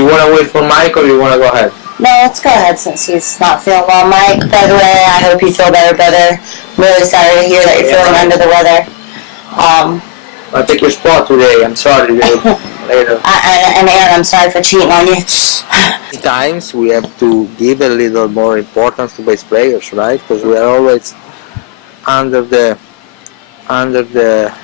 You want to wait for Mike or you want to go ahead? No, let's go ahead since he's not feeling well. Mike, by the way, I hope you feel better, brother. I'm really sorry to hear that you're feeling under the weather. I'll take your spot today. I'm sorry. Later. And Aaron, I'm sorry for cheating on you. Sometimes we have to give a little more importance to bass players, right? Because we are always under the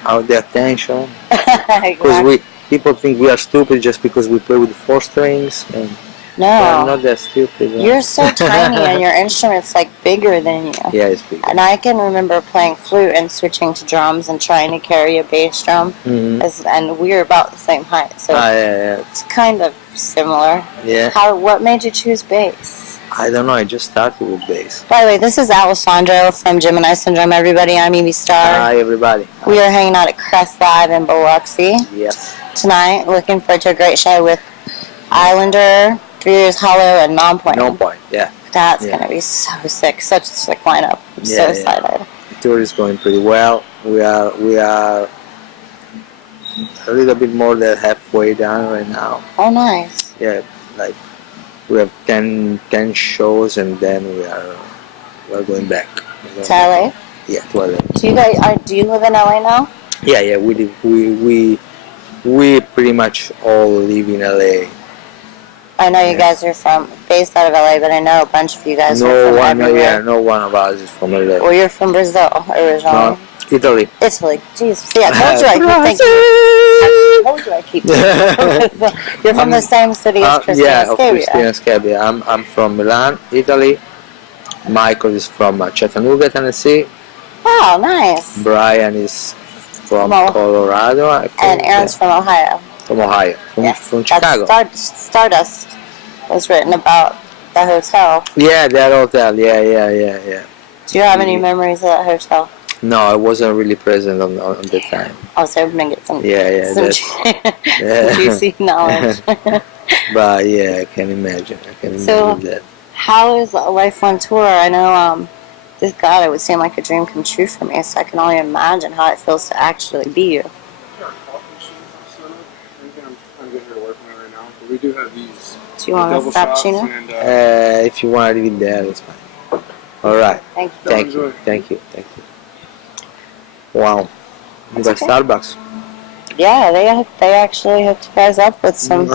attention. Because people think we are stupid just because we play with 4 strings, and no, we're not that stupid. Right? You're so tiny, and your instrument's like bigger than you. Yeah, it's big. And I can remember playing flute and switching to drums and trying to carry a bass drum, and we were about the same height, so it's kind of similar. Yeah. What made you choose bass? I don't know. I just started with bass. By the way, this is Alessandro from Gemini Syndrome. Everybody, I'm Evie Star. Hi, everybody. We are hanging out at Kress Live in Biloxi. Yes. Tonight, looking forward to a great show with Islander, 3 Years Hollow, and Non-Point. Non-Point, yeah. That's going to be so sick. Such a sick lineup. I'm so excited. The tour is going pretty well. We are a little bit more than halfway done right now. Oh, nice. Yeah, like we have 10 shows, and then we're going back. To LA? Yeah, to LA. Do you live in LA now? Yeah. We pretty much all live in LA. I know you guys are based out of LA, but I know a bunch of you guys are from everywhere. Yeah, no one of us is from LA. Well, you're from Brazil originally. No, Italy. Italy. Jeez. See, I told you I keep thinking. You're from the same city as Christina Scabbia. Yeah, of Christina Scabbia. I'm from Milan, Italy. Michael is from Chattanooga, Tennessee. Oh, nice. Brian is from Colorado. And Aaron's from Ohio. From Ohio. From Chicago. Stardust was written about the hotel. Yeah, that hotel. Yeah. Do you have any memories of that hotel? No, I wasn't really present on the time. I was hoping to get some juicy knowledge. But yeah, I can imagine. So, that. How is life on tour? I know, it would seem like a dream come true for me, so I can only imagine how it feels to actually be you. I'm getting here working on right now, but we do have these. Do you want a frappuccino? If you want to leave it there, it's fine. All right. Thank you. Wow. You got Starbucks. Yeah, they actually hooked you guys up with some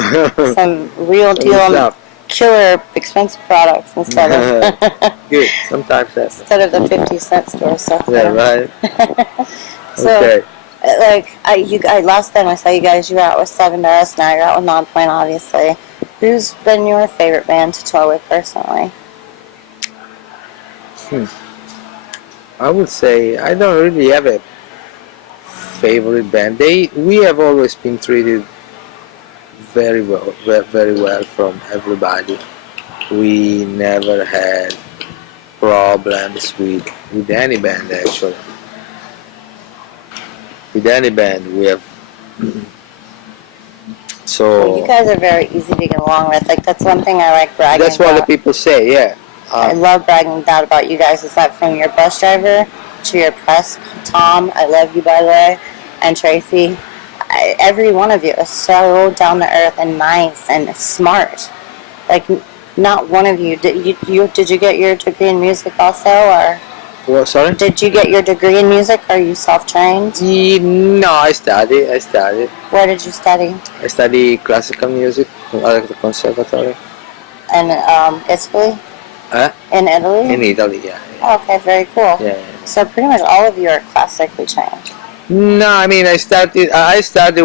real deal killer expensive products instead of good. Sometimes that instead of the 50-cent store stuff. Yeah, right. So, okay. Last time I saw you guys, you were out with 7S. Now you're out with Non-Point, obviously. Who's been your favorite band to tour with personally? I would say I don't really have a favorite band. We have always been treated very well from everybody. We never had problems with any band actually. With any band we have. So you guys are very easy to get along with. Like that's one thing I like bragging. That's what the people say. Yeah. I love bragging that about you guys. Is that from your bus driver to your press, Tom? I love you, by the way, and Tracy. Every one of you is so down to earth and nice and smart. Like, not one of you. Did you get your degree in music also, or? What? Sorry. Did you get your degree in music? Or are you self-trained? No, I studied. Where did you study? I studied classical music at the conservatory. And Italy. In Italy? In Italy, yeah. Oh, okay, very cool. Yeah. So pretty much all of you are classically trained. No, I mean I started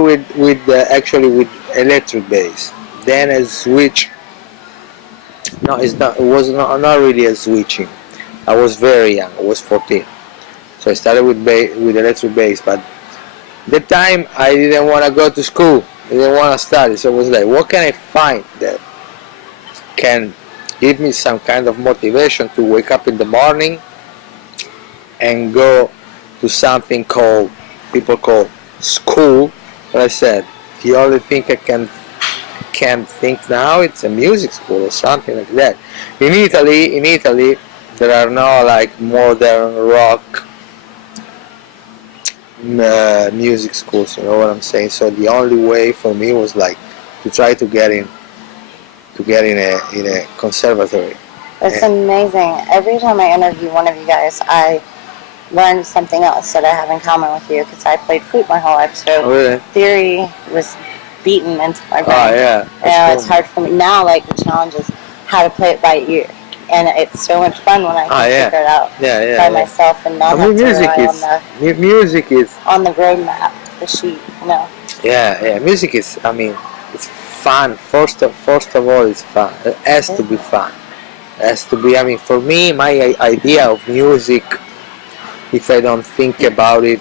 with actually with electric bass. Then a switch. No, it was not really a switching. I was very young. I was 14, so I started with electric bass. But the time I didn't want to go to school. I didn't want to study. So I was like, what can I find that can give me some kind of motivation to wake up in the morning and go to something people call school. But I said, the only thing I can think now, it's a music school or something like that. In Italy, there are no like modern rock music schools. You know what I'm saying? So the only way for me was like to try to get in to get in a conservatory. It's amazing. Every time I interview one of you guys, I learn something else that I have in common with you because I played flute my whole life. So Oh, really? theory was beaten into my brain. Oh, yeah. You know, it's hard for me now. Like the challenge is how to play it by ear, and it's so much fun when I can figure it out by myself and not have to rely music is on the roadmap, the sheet. You know. Yeah. Music is. I mean, it's fun. First of all, it's fun. It has to be fun. It has to be. I mean, for me, my idea of music, if I don't think about it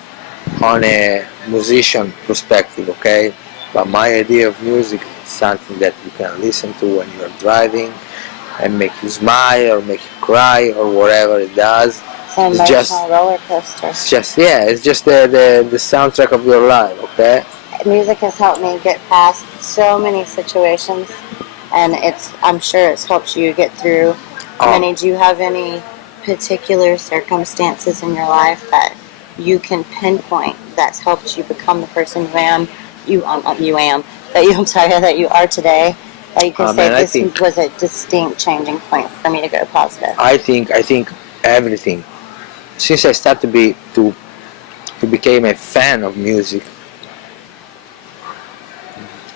on a musician perspective, okay, but my idea of music is something that you can listen to when you're driving and make you smile or make you cry or whatever it does. It's just roller coaster. It's just the soundtrack of your life, okay? Music has helped me get past so many situations, and I'm sure it's helped you get through many. Do you have any particular circumstances in your life that you can pinpoint that's helped you become the person you am? That you are today. That you can say this was a distinct changing point for me to go positive. I think everything. Since I started to become a fan of music,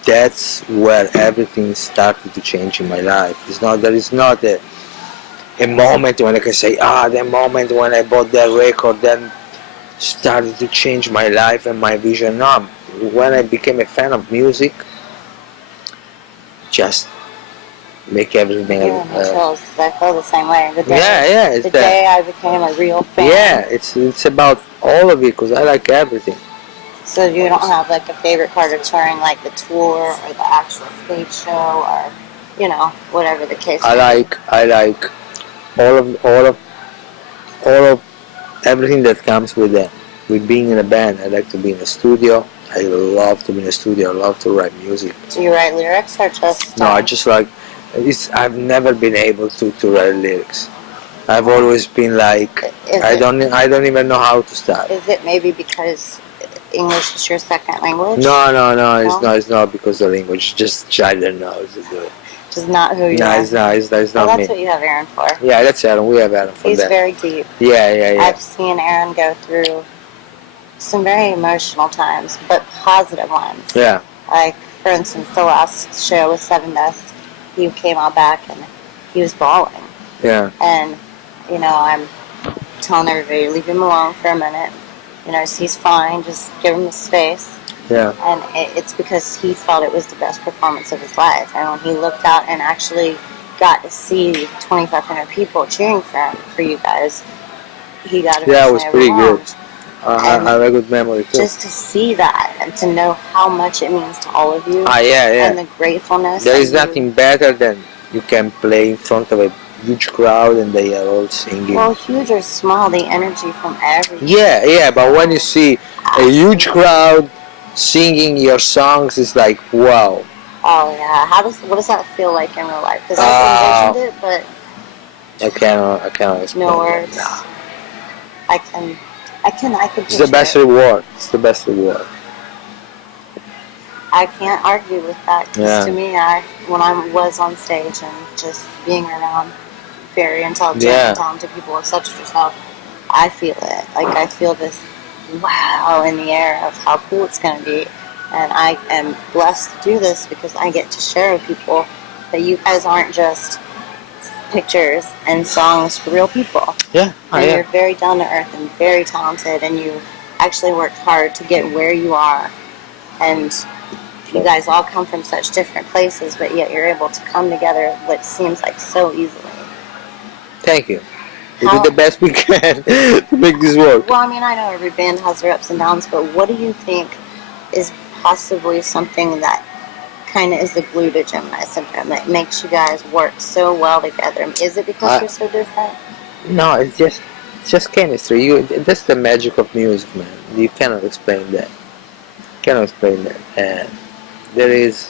that's where everything started to change in my life. There is not a moment when I can say, the moment when I bought that record then started to change my life and my vision. No, when I became a fan of music, just make everything. I feel the same way. The day, day I became a real fan. Yeah, it's about all of it because I like everything. So you don't have like a favorite part of touring, like the tour or the actual stage show, or whatever the case. I like all of everything that comes with being in a band. I like to be in a studio. I love to be in a studio. I love to write music. Do you write lyrics or just? No, I just like. I've never been able to write lyrics. I've always been like I don't even know how to start. Is it maybe because English is your second language? No, it's not because of language. Just I don't know. Just not who you are. No, it's not me. That's what you have Aaron for. Yeah, that's Aaron. We have Aaron for that. He's very deep. Yeah. I've seen Aaron go through some very emotional times, but positive ones. Yeah. Like, for instance, the last show with Seven Deaths, he came out back and he was bawling. Yeah. And, I'm telling everybody, leave him alone for a minute. He's fine, just give him the space. Yeah. And it's because he felt it was the best performance of his life. And when he looked out and actually got to see 2,500 people cheering for you guys, he got emotionally it was pretty overwhelmed. good. I have a good memory too. Just to see that and to know how much it means to all of you. Yeah. And the gratefulness. There is nothing better than you can play in front of a huge crowd and they are all singing. Well, huge or small, the energy from everyone. Yeah, but when you see a huge crowd singing your songs, it's like, wow. Oh, yeah. What does that feel like in real life? Because I've envisioned it, but I cannot explain. No words. No. I can. It's the best reward. It's the best reward. I can't argue with that. Because to me, when I was on stage and just being around very intelligent and talented people such as yourself, I feel it. Like I feel this wow in the air of how cool it's going to be. And I am blessed to do this because I get to share with people that you guys aren't just pictures and songs for real people. Yeah. And you're very down to earth and very talented, and you actually worked hard to get where you are. And you guys all come from such different places, but yet you're able to come together what seems like so easily. Thank you. We did the best we can to make this work. Well, I mean, I know every band has their ups and downs, but what do you think is possibly something that kind of is the glue to Gemini Syndrome that makes you guys work so well together? Is it because you're so different? No, it's just chemistry. That's the magic of music, man. You cannot explain that. And there is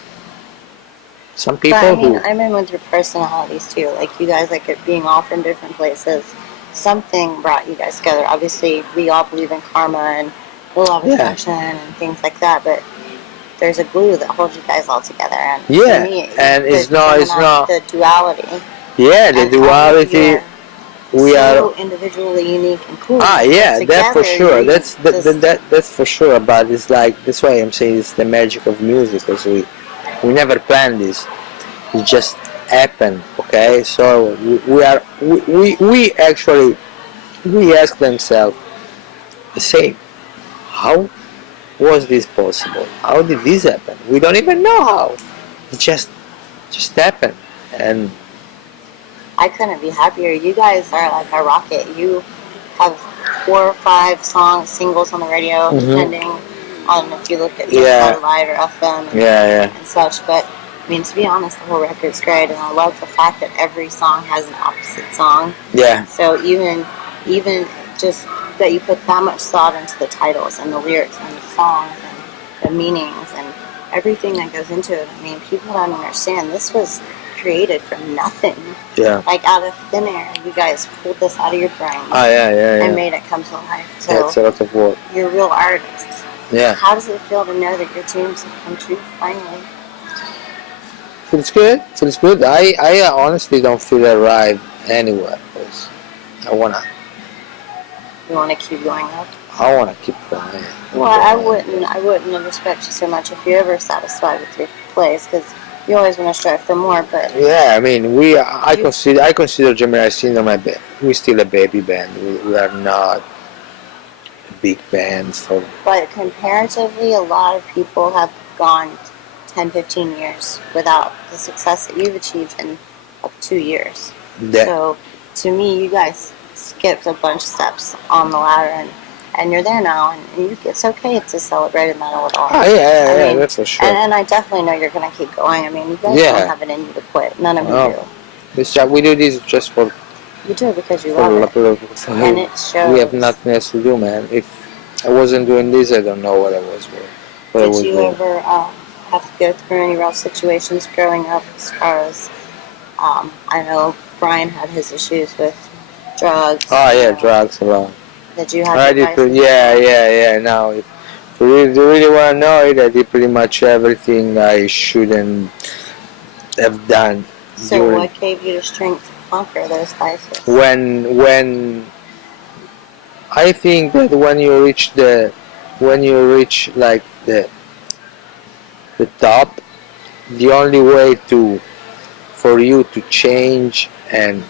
some people I'm in with your personalities too. Like you guys, like it being all from different places. Something brought you guys together. Obviously, we all believe in karma and the law of attraction and things like that. But there's a glue that holds you guys all together. And Yeah, to me, and it's not. the duality. Yeah, the And all of duality. you We so are. individually unique and cool. Yeah, that for together, sure. you're That's for sure. But it's like that's why I'm saying it's the magic of music, because we never planned this. It just happened. Okay, so we actually we ask themselves the same. How was this possible? How did this happen? We don't even know how. It just happened. And I couldn't be happier. You guys are like a rocket. You have 4 or 5 singles on the radio, depending on if you look at live or FM and such. But I mean, to be honest, the whole record's great, and I love the fact that every song has an opposite song. Yeah. So even just that you put that much thought into the titles and the lyrics and the songs and the meanings and everything that goes into it. I mean, people don't understand. This was created from nothing. Yeah. Like out of thin air, you guys pulled this out of your brain. And made it come to life. So yeah, it's a lot of work. You're real artists. Yeah. How does it feel to know that your dreams have come true finally? Feels good. Feels good. I honestly don't feel arrived anywhere, because I wanna. You want to keep going up? I wanna keep going. Well, I wouldn't respect you so much if you're ever satisfied with your plays, because you always want to strive for more. But yeah, I mean, I consider Gemini Syndrome a bit. We're still a baby band. We are not a big band. So. But comparatively, a lot of people have gone 10, 15 years without the success that you've achieved in up 2 years. So, to me, you guys skipped a bunch of steps on the ladder, and you're there now, and it's okay to celebrate in that a little. Oh, yeah, that's for sure. And I definitely know you're going to keep going. I mean, you guys don't have it in you to quit. None of you do. This job, we do this just for... You do it because you love it. And it shows. We have nothing else to do, man. If I wasn't doing this, I don't know what I was doing. Did you ever have to go through any rough situations growing up, as far as... I know Brian had his issues with drugs. Oh, yeah, drugs a lot. Did you have Now, if you really want to know it, I did pretty much everything I shouldn't have done. So what gave you the strength to conquer those vices? When I think that when you reach like the top, the only way for you to change and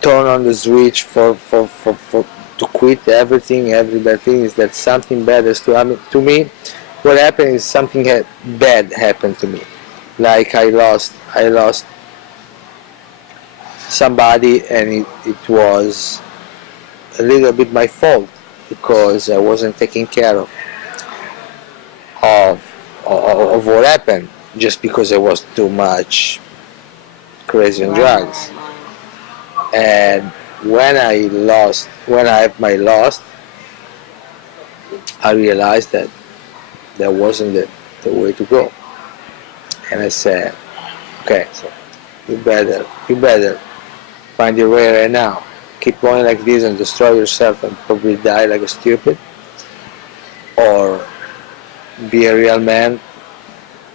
turn on the switch for to quit everything, every bad thing, is that something bad is to me. What happened is something bad happened to me. Like I lost somebody, and it was a little bit my fault, because I wasn't taking care of what happened, just because I was too much crazy on drugs. And when I have my loss, I realized that that wasn't the way to go. And I said, okay, so you better find your way right now. Keep going like this and destroy yourself and probably die like a stupid, or be a real man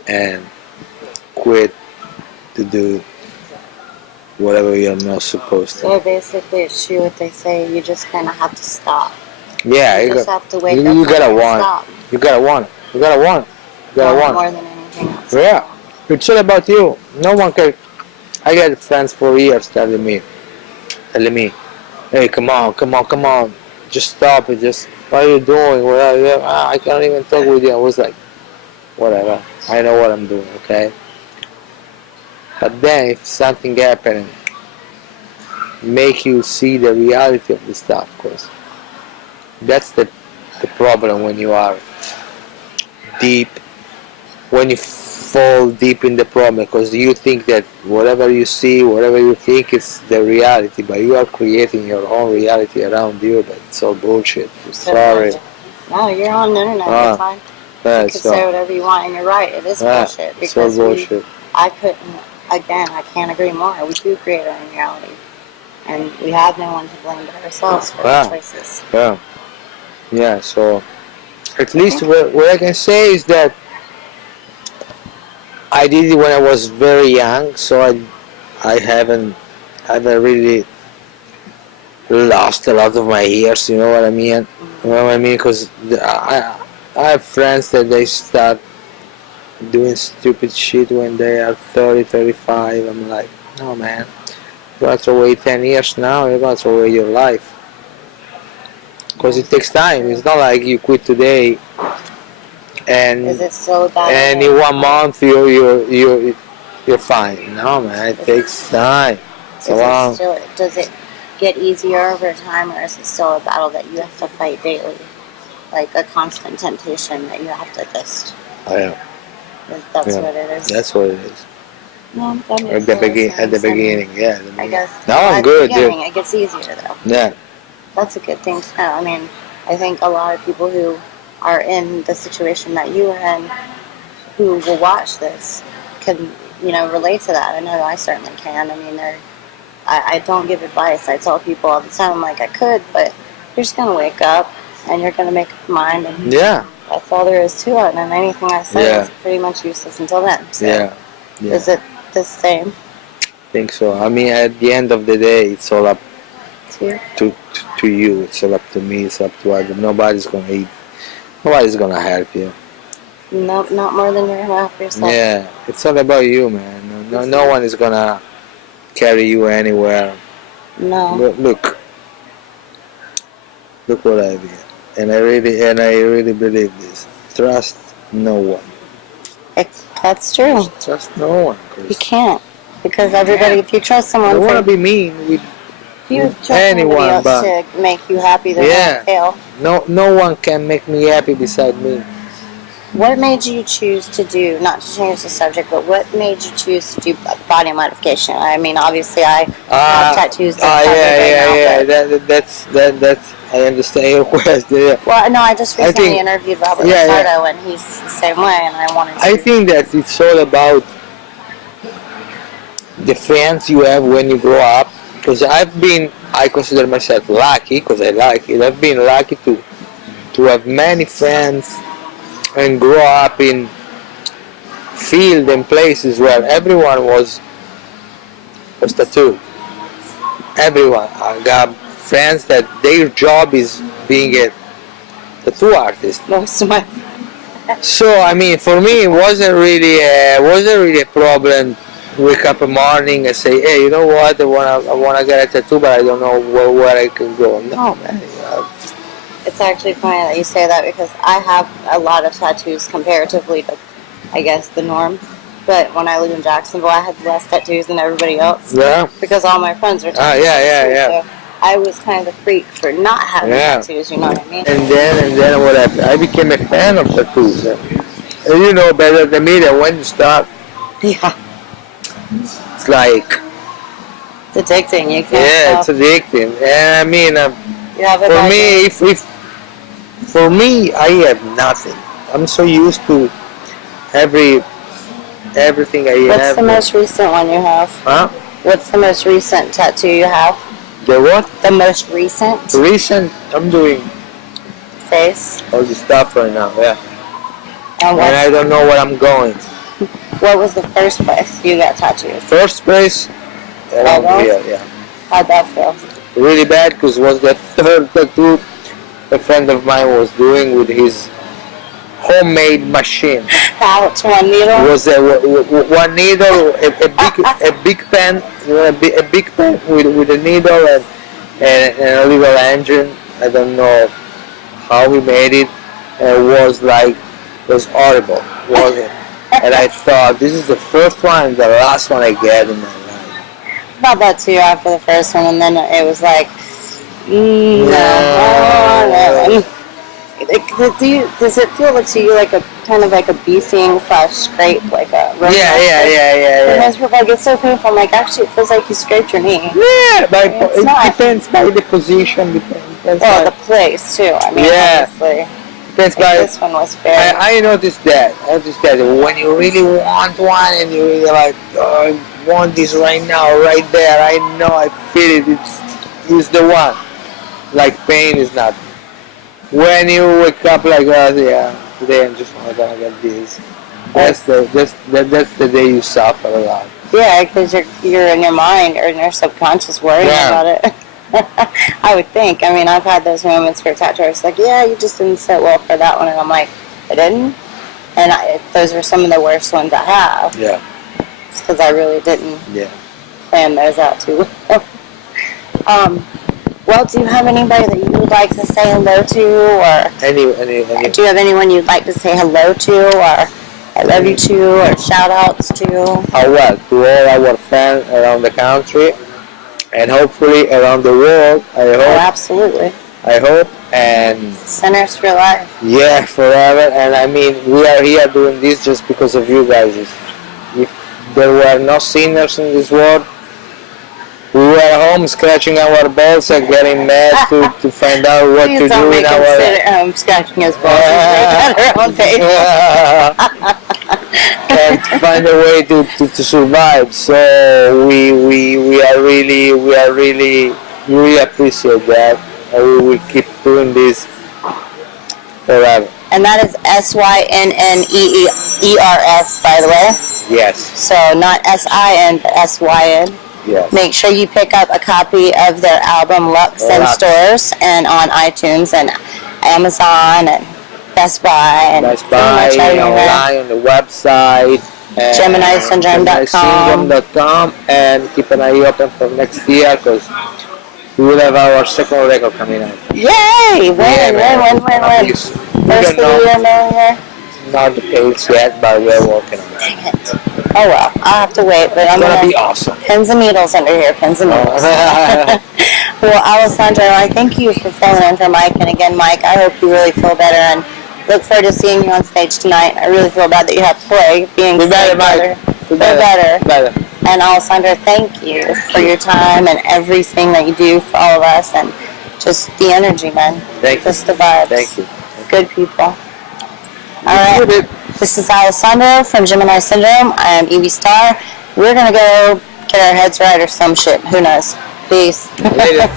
and quit to do whatever you're not supposed to. So basically, it's true what they say. You just kind of have to stop. Yeah, you just have to wake up. You gotta want. Stop. You gotta want. You gotta want. You gotta want. More than anything else. Yeah, it's all about you. No one can. I got friends for years telling me, "Hey, come on, just stop it. Just what are you doing? What are you? I can't even talk with you." I was like, whatever. I know what I'm doing. Okay. But then, if something happened, make you see the reality of the stuff, because that's the problem when you are deep, when you fall deep in the problem, because you think that whatever you see, whatever you think is the reality, but you are creating your own reality around you. But it's all bullshit. Sorry. No, you're on the internet. You're fine. You can say whatever you want, and you're right. It is bullshit. Because I can't agree more. We do create our own reality. And we have no one to blame but ourselves for our choices. Yeah, so at least what I can say is that I did it when I was very young, so I haven't really lost a lot of my years. You know what I mean? You know what I mean? Because I have friends that they start doing stupid shit when they are 30, 35. I'm like, no man, you're gonna throw away 10 years now. You're gonna throw away your life. Because it takes time. It's not like you quit today and Is it so bad? and in 1 month you're fine. No man, it takes time. It's a long. Does it get easier over time, or is it still a battle that you have to fight daily? Like a constant temptation that you have to just. Oh, yeah. That's Yeah. what it is. That's what it is. No, that makes At the sense. beginning, yeah. At the I beginning. guess. Now I'm at good, the beginning, it gets easier though. Yeah. That's a good thing to know. I mean, I think a lot of people who are in the situation that you are in, who will watch this, can relate to that. I know I certainly can. I mean, I don't give advice. I tell people all the time, I'm like, I could, but you're just gonna wake up and you're gonna make up your mind, and Yeah. that's all there is to it. And anything I say Yeah. is pretty much useless until then. So Yeah. Yeah. is it the same I think so. I mean, at the end of the day, it's all up to you? to you. It's all up to me. It's up to others. Nobody's gonna help you. No, not more than you're gonna help yourself. Yeah. It's all about you, man. No one is gonna carry you anywhere. No. Look what I did, and I really believe this. Trust no one. That's true. Trust no one. You can't, because everybody. If you trust I someone, don't want to be mean with if you trust anyone, anybody else but to make you happy, they're yeah. gonna fail. no one can make me happy beside me. What made you choose to do? Not to change the subject, but what made you choose to do body modification? I mean, obviously, I have tattoos. Yeah. That's. I understand your question. Yeah. Well, no, I just recently think- interviewed Robert yeah, Alessandro, and he's the same way, and I wanted to. I think that it's all about the friends you have when you grow up. Because I consider myself lucky, because I like it. I've been lucky to have many friends and grow up in field and places where everyone was tattooed. Everyone. I got friends that their job is being a tattoo artist. Most of my. So I mean, for me, it wasn't really a problem. Wake up in the morning and say, hey, you know what? I wanna get a tattoo, but I don't know where I can go. No, man. It's actually funny that you say that, because I have a lot of tattoos comparatively to, I guess, the norm. But when I lived in Jacksonville, I had less tattoos than everybody else. Yeah. Because all my friends are tattoos. Yeah. So I was kind of a freak for not having tattoos, you know what I mean? And then what happened? I became a fan of tattoos. And you know better than me that when you start, Yeah. it's like, It's addicting. You can't yeah, stop. it's addicting. And I mean, You have a for bad me, day. for me, I have nothing. I'm so used to everything I have. What's the most recent one you have? Huh? What's the most recent tattoo you have? The what? The most recent Recent, I'm doing face? all this stuff right now, yeah. And And I don't know where I'm going. what was the first place you got tattoos? First place, around Elbow? here, yeah. How'd that feel? Really bad, because it was the third tattoo a friend of mine was doing with his homemade machine. Ouch, one It needle? was one needle, a big pen, a big pen with a needle and a little engine. I don't know how he made it. It was horrible, wasn't it? And I thought, this is the first one and the last one I get in my life. Thought that too after the first one, and then it was like, no. Does it feel to you like a kind of like a beasting / scrape, like a road Yeah. Sometimes people are like, it's so painful. I'm like, actually, it feels like you scraped your knee. Yeah, but It's it not. depends by the position. Depends Oh, by, the place too. I mean, Yeah. obviously, depends like by. this one was fair. I noticed that. When you really want one and you really like, oh, I want this right now, right there. I know, I feel it. It's the one. Like pain is not. When you wake up like that, yeah, today I'm just gonna get this. That's the day you suffer a lot. Yeah, because you're in your mind or in your subconscious worrying about it. I would think. I mean, I've had those moments where tattooers like, yeah, you just didn't sit well for that one, and I'm like, I didn't. And those are some of the worst ones I have. Yeah. Because I really didn't plan those out too well. Well, do you have anybody that you would like to say hello to, or Any. do you have anyone you'd like to say hello to, or I love you to, or shout outs to? Oh well, to all our fans around the country, and hopefully around the world. I hope. Oh, absolutely. I hope, and Sinners for life. yeah, forever. And I mean, we are here doing this just because of you guys. If there were no sinners in this world, we were home scratching our balls and getting mad to find out what Please to don't do make in him our. sit at home scratching his balls on page. And find a way to survive. So we are really appreciate that, and we will keep doing this forever. And that is SYNNEERS, by the way. Yes. So not SIN, but SYN. Yes. Make sure you pick up a copy of their album Lux in stores and on iTunes and Amazon and Best Buy and online on the website. GeminiSyndrome.com. And keep an eye open for next year because we will have our second record coming out. Yay! Win. First First of the year, New Year. Not the case yet, but we're working on it. Dang it. Oh well, I'll have to wait, but I'm It's gonna gonna be awesome. Pins and needles under here, pins and needles. Well, Alessandro, I thank you for filling in for Mike, and again, Mike, I hope you really feel better, and look forward to seeing you on stage tonight. I really feel bad that you have to play. Being Feel better, Mike. Feel better. And Alessandro, thank you for your time and everything that you do for all of us, and just the energy, man. Thank you. Just the vibes. Thank you. Good people. All right. This is Alessandro from Gemini Syndrome. I am Evie Star. We're going to go get our heads right or some shit. Who knows? Peace. Later.